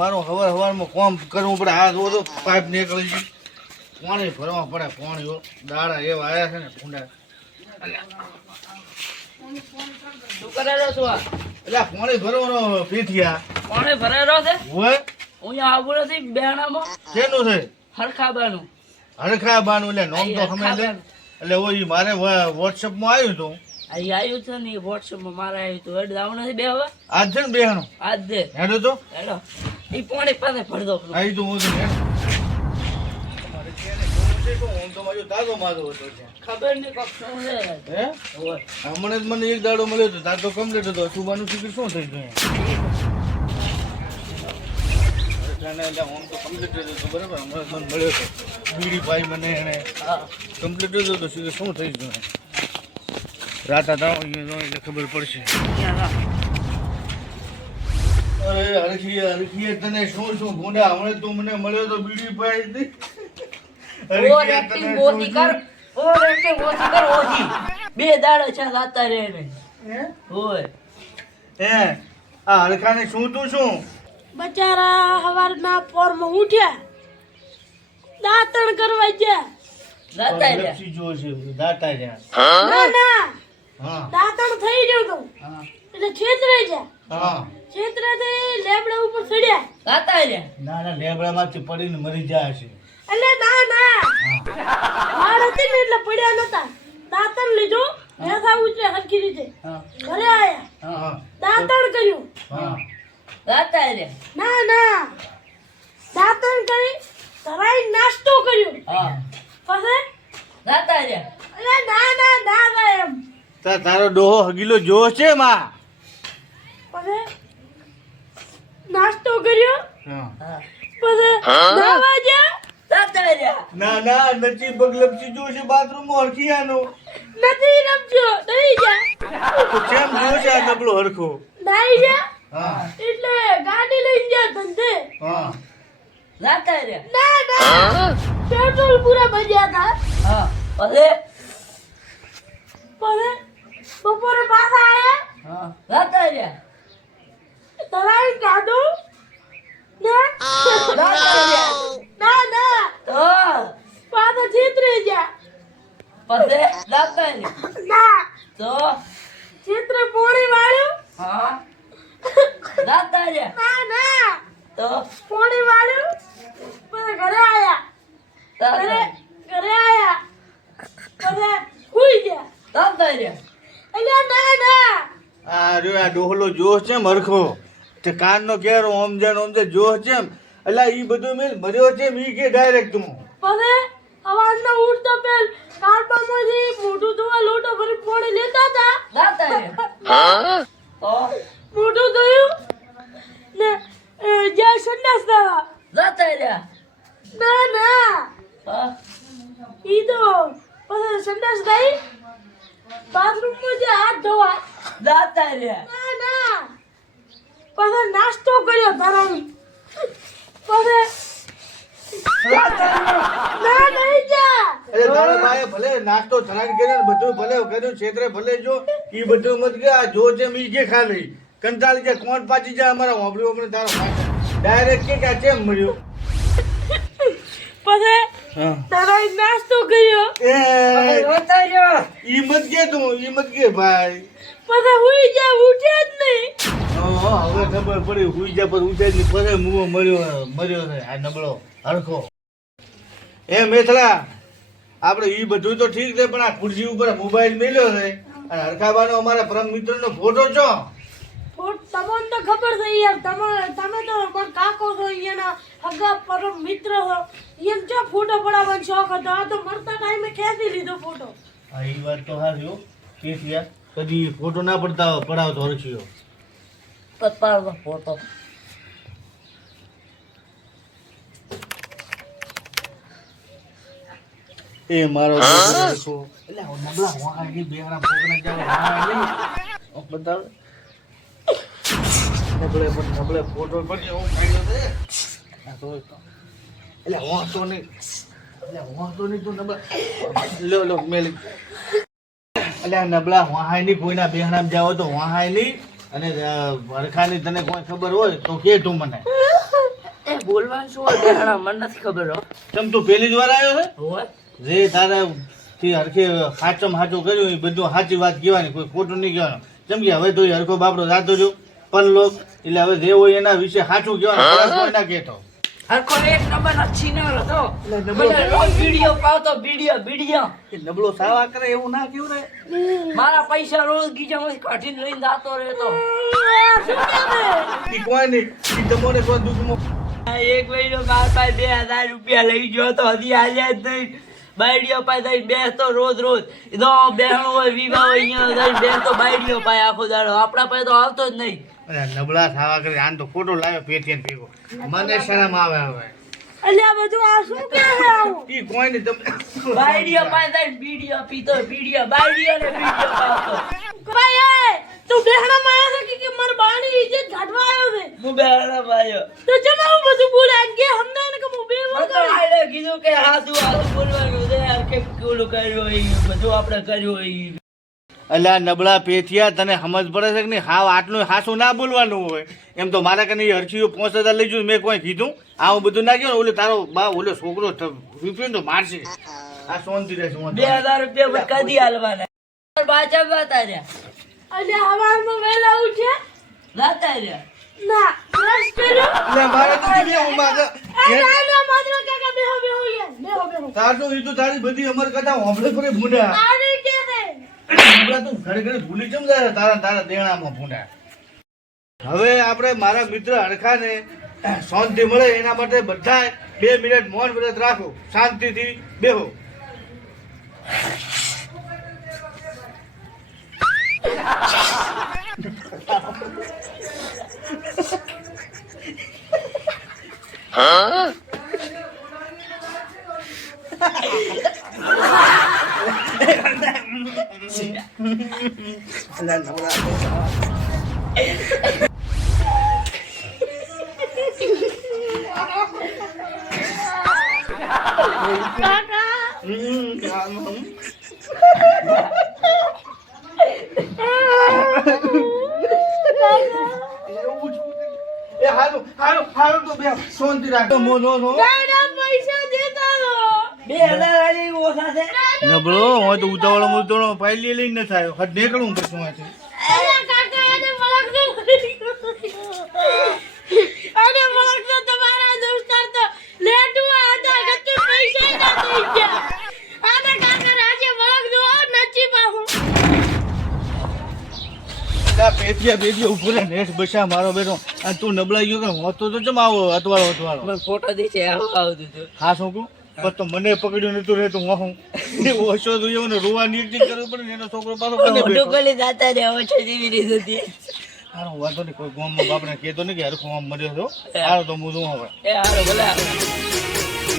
મારું હવાર હવારમાં કોમ કરવું પડે. આ જો તો પાઇપ નીકળી છે પાણી ભરવા પડે પાણી હો. દાડા એવા આવ્યા છે ને ભૂંડા શું કરેલો છું આ? એટલે પાણી ભરવાનો પીઠિયા પાણી ભરેલો છે? હોય? અહીંયા આવું નથી બેણામાં? શેનું છે? હરખાબાનું. હરખા બાનું એટલે નોમ તો ખમે લે એટલે ઓય મારે વોટ્સઅપમાં આવ્યું હતું અહીં આવ્યું છે ને વોટ્સઅપમાં મારે આવ્યું હતું એટલે આવું નથી બે હવે આજ છે ને બેહણું આજ દે હેડો તો. હેલો એ પોણે પાસે ભરી આઈ તો હું. હમણાં જ મને એક દાડો મળ્યો હતો તાર તો કમ્પ્લીટ હતો. સુબાનું શિબિર શું થઈ ગયું? એને એટલે આમ તો કમ્પ્લીટ જ હતું બરાબર? હમણાં મને મળ્યો હતો બીડી પાઈ મને એને હા. કમ્પ્લીટ જ હતો શિબિર શું થઈ ગયું. રાતા દાવ એટલે ખબર પડશે. હરખી હરખી તને શું શું ભૂંડા હમણે તું મને મળ્યો તો બીડી પાઈ હતી એક્ટિંગ ઓછી શું કર ઓવર એક્ટિંગ ઓછી કર ઓછી બે દાડા છે જાતા રહે ને ઓય. હે આ હરખાને શું તું શું? બચારા હવારના પોરમાં ઉઠ્યા. દાંતણ કરવા ગયા. દાતા રહ્યા. જો છે દાતા રહ્યા. ના ના. દાંતણ થઈ ગયું તું. એટલે છેતરાઈ ગયા. હા. છેતરાથી લેબડા ઉપર ચડ્યા. કાતા રે ના ના લેબડામાંથી પડીને મરી જાય છે. એટલે ના ના. હા. વાળ હતી ને એટલે પડ્યા નતા? દાંતણ લીધું ભેગા ઉતરે હરખી રીતે. ઘરે આયા. હા દાંતણ કર્યું. કાતા રે ના ના. દાતણ કરી તરાઈ નાસ્તો કર્યો. હા. પછી? કાતા રે ના ના ના ના એમ. તારો ડોહો હગીલો જો છે માં પછી નાસ્તો કર્યો? હા. હા? પછી નાવા ગયા? જાતા રહ્યા. ના ના નથી પગ લપસી જો છે બાથરૂમમાં હરખિયાનો. નથી રમજો નહીં ગયા કેમ જો છે આ હરખો? હા. એટલે ગાડી લઈને ગયા ધંધે. હા. જાતા રહ્યા. ના ના. પેટ્રોલ પૂરા ભર્યા હતા. હા પછી? પછી બપોરે પાછા આયા. હા જાતા રહ્યા. તરાઈ કાઢો. ને? રહ્યા ના ના તો પાછો છેતરી ગયા. પછી રહ્યા ના. તો? ચિત્ર પોણી વાળ્યું. હા. દાદા જે ના ના. તો? પોણી વાળ્યું. પછી ઘરે આયા. ઘરે. ઘરે આયા. પછી હુઈ ગયા. દાદા જે એટલે ના ના. આ ડોહલો જોશ છે હરખો તે કાનનો કેરો ઓમ જેન ઓમ જે છે એટલે ઈ બધું મેં ભર્યો છે ઈ કે ડાયરેક્ટ તું પછી સવારના ઉઠતો પેલ. કારબામાંથી મોટું ધોવા લોટો ભરી પોણી લેતા હતા. લાતા હા? તો? મોટું ધોયું ને જ્યાં સંડાસ દાવા લાતા રહ્યા ના ના. હા ઈ તો પછી સંડાસ દાઈ બાથરૂમમાં જે હાથ ધોવા. લાતા રહ્યા ના ના પછી નાસ્તો કર્યો ધરાવી. પછી ના નહીં જા. અરે તારા ભાઈએ ભલે નાસ્તો થરાણ કર્યો ને બધું ભલે કર્યું ક્ષેત્રે ભલે જો એ બધું મત કે આ જો છે ઈ કે ખાલી કંટાળી જાય કોણ પાછી જાય? અમારા હોબળી હોબળી તારો ડાયરેક્ટ કે કે કેમ મળ્યો? પછી તારા નાસ્તો કર્યો. એ ઈ મત કે તું ઈ મત કે ભાઈ. પછી હુઈ જા ઉઠ્યા જ નહીં. હા, હવે ખબર પડી ઉજા પર ઉઠે પરે મુવો મર્યો મર્યો છે આ નબળો હરખો એ મેથલા આપણે એ બધું તો ઠીક છે પણ આ ખુરશી ઉપર મોબાઈલ મેલ્યો છે અને હરખાબાનો અમારા પરમ મિત્રનો ફોટો છો તમને તો ખબર છે યાર તમે તમે તો મારા કાકો છો એના હગા પરમ મિત્ર છો એમ ચો ફોટો પડાવવાનો શોખ હતો આ તો મરતા ટાઈમે ખેંચી લીધો ફોટો હા એ વાત તો હારી હો. યાર. કદી ફોટો ના પડતા પડાવતો હરખીયો પપ્પાનો ફોટો એ મારો ફોટો નબળા. લો લો મેલ. એટલે આ નબળા વહાય નહીં કોઈના બેહણામ જાઓ તો વહાય નહીં અને વરખાની હરખાની તને કોઈ ખબર હોય તો કે તું મને. એ બોલવાનું શું હોય મને નથી ખબર હો. તમ તું પહેલી જ વાર આવ્યો છે? જે તારે થી હરખે હાચમ હાચું કર્યું એ બધું સાચી વાત કહેવાની કોઈ ખોટું નહીં કહેવાનું. જેમ કે હવે તો એ હરખો બાપડો જાતો રહ્યો. પણ લોક એટલે હવે જે હોય એના વિશે સાચું કહેવાનું ના કહેતો. હરખો એક નંબર નો છીનર હતો. મને રોજ વીડિયો પાવતો વીડિયો વીડિયો. એ નબળો સાવા કરે એવું ના કેવું રે મારા પૈસા રોજ ગીજામાંથી કાઢીને લઈને જાતો રહેતો. કરે? ઈ નહીં કોઈ દુઃખમાં એક મહિનો પાસે બે હજાર રૂપિયા લઈ ગયો તો હજી આજે જ નહીં. બાયડીઓ પાસે જઈને બેસતો રોજ રોજ. તો બહેણો હોય વિવાહ હોય અહીંયા જઈને બેસતો બાયડીઓ પાસે આખો દાડો. આપણા પાસે તો આવતો જ નહીં. અરે નબળા સાવા કરે આન તો ખોટો લાવ્યો પેટીએન ભેગો. મને શરમ આવે હવે. અલ્યા બધું આ શું કે છે આવું? ઈ કોઈ નહીં તમે બાયડીઓ પાસે જઈને બીડીઓ પીતો બીડીઓ બાયડીઓ ને બીડીઓ પાવતો ભાઈ એ તું બેહણામાં આવ્યો છે કે મારા બાની ઇજ્જત ઘાટવા આવ્યો છે? હું બહેણો ભાઈઓ તો ચમ આવું બધું બોલાય કે હમણાં કે હું બે મેં તો આઈને કીધું કે હાથું હાથું બોલવાનું. છે ઓલું કર્યું હોય બધું આપણે કર્યું હોય. ઈ. અલ્યા નબળા પેથિયા તને સમજ પડે છે કે નહીં? હાવ આટલું હાસું ના બોલવાનું હોય. એમ તો મારા કને હરખીઓ પાંચ હજાર લઈ જઉં મેં કોઈ કીધું? આવું બધું નાખ્યો ને ઓલે તારો બા ઓલો છોકરો રૂપિયો તો મારશે. આ શાંતિ રહે બે હજાર રૂપિયા કદી હાલવાના પાછા બતા રહ્યા. અલ્યા હવારમાં વહેલા ઉઠે? જાતા રહ્યા. ના બ્રશ કર્યો? મારે તો હું માગે એ ના ના માત્ર કાકા બેહો બેહો યાર બેહો બેહો તારતો ઈ તો તારી બધી અમર કથા હોંભળે પરે ભૂંડા. આને કે રે? ભૂંડા તું ઘરે ઘરે ભૂલી ચમ જાય તારા તારા દેણામાં ભૂંડા. હવે આપણે મારા મિત્ર હરખાને શાંતિ મળે એના માટે બધા બે મિનિટ મૌન વ્રત રાખો. શાંતિથી બેહો. કાકા Kaka! Hmm, kamu. Kaka! Ya, haru, haru, haru tuh biar sonti rakyat. Mau, mau, mau. નબળો હોય તો ઉતાવળો ઉતાવળો ફાઇલ લઈને ન થાય. હટ નીકળું પછી માંથી અલ્યા કાકા આને મળકતો આને મળકતો તમારા દોસ્તાર તો લેટવા હતા ગત્તુ પૈસા ના થઈ ગયા. આને કાકા રાજે મળકતો નચી પાહું આ પેથિયા બેદિયા ઉપર નેટ બસા મારો બેટો આ તું નબળાઈ ગયો કે હોતો તો ચમ આવો અતવાળો અતવાળો. મને ફોટો દે છે આવું આવતું હા શું પણ તો મને પકડ્યું નતું રહેતું હું હું ઓછો તો એવો ને રોવા નિર્જિત કરવું પડે ને એનો છોકરો પાછો ખોલી જાતા રહ્યા ઓછો જેવી રીત હતી. હારો વાંધો નહીં કોઈ ગામમાં બાપને કહેતો નહીં કે હરખો આમ મર્યો છો. હારો તો હું જોઉં હવે. એ હારો ભલે.